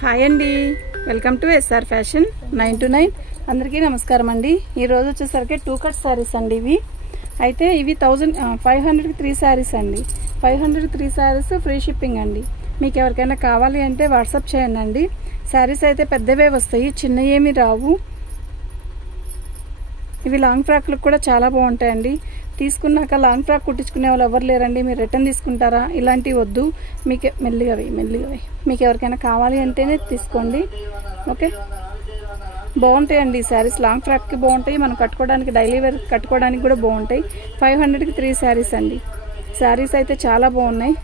Hi అండి, welcome to SR fashion 929. అందరికీ నమస్కారం అండి. ఈరోజు వచ్చేసరికి 2 కట్ శారీస్ అండి. ఇవి 500కి 3 శారీస్ అండి. 500కి 3 శారీస్ ఫ్రీ షిప్పింగ్ అండి. మీకు ఎవరికైనా కావాలి అంటే వాట్సాప్ చేయండి అండి. శారీస్ అయితే పెద్దవే వస్తాయి, చిన్న ఏమి రావు. ఇవి లాంగ్ ఫ్రాక్లకు కూడా చాలా బాగుంటాయండి. తీసుకున్నాక లాంగ్ ఫ్రాక్ కుట్టించుకునే వాళ్ళు ఎవరు లేరండి. మీరు రిటర్న్ తీసుకుంటారా? ఇలాంటివి వద్దు, మీకు మెల్లిగా మీకు ఎవరికైనా కావాలి అంటేనే తీసుకోండి. ఓకే, బాగుంటాయండి ఈ శారీస్. లాంగ్ ఫ్రాక్కి బాగుంటాయి, మనం కట్టుకోవడానికి డైలీ వేర్ కట్టుకోవడానికి కూడా బాగుంటాయి. 500కి 3 శారీస్ అండి. శారీస్ అయితే చాలా బాగున్నాయి.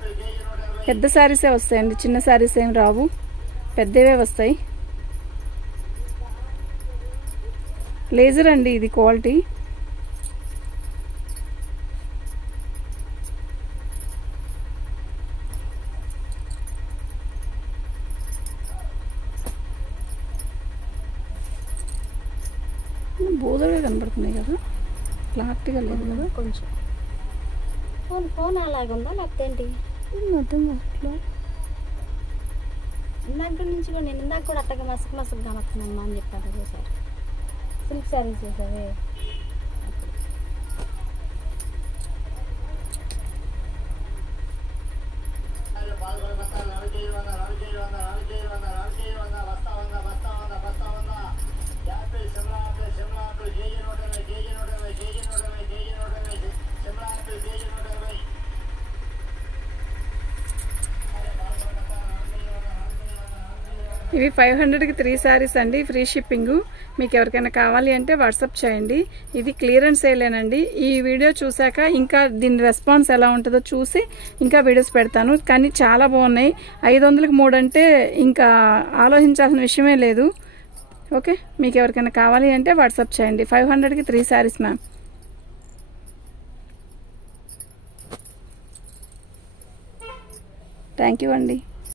పెద్ద శారీసే వస్తాయండి, చిన్న శారీస్ ఏం రావు, పెద్దవే వస్తాయి. లేజర్ అండి ఇది క్వాలిటీ. బోధగా కనపడుతున్నాయి కదా, క్లారిటీగా లేదు కదా. కొంచెం ఫోన్ అలాగే ఉందా లేకపోతే ఏంటి అర్థం కావట్లా. ఇందాక నుంచి కూడా నేను ఇందాక కూడా అట్టగా మసకు కనొస్తుందమ్మా అని చెప్పాను కదా సార్. సిల్క్ శారీస్ చేసావే ఇవి 500కి 3 శారీస్ అండి, ఫ్రీ షిప్పింగ్. మీకు ఎవరికైనా కావాలి అంటే వాట్సాప్ చేయండి. ఇది క్లియరెన్స్ సేలేనండి. ఈ వీడియో చూశాక ఇంకా దీని రెస్పాన్స్ ఎలా ఉంటుందో చూసి ఇంకా వీడియోస్ పెడతాను. కానీ చాలా బాగున్నాయి. 500కి 3 అంటే ఇంకా ఆలోచించాల్సిన విషయమే లేదు. ఓకే, మీకు ఎవరికైనా కావాలి అంటే వాట్సాప్ చేయండి. 500కి 3 శారీస్ మ్యామ్. థ్యాంక్ యూ అండి.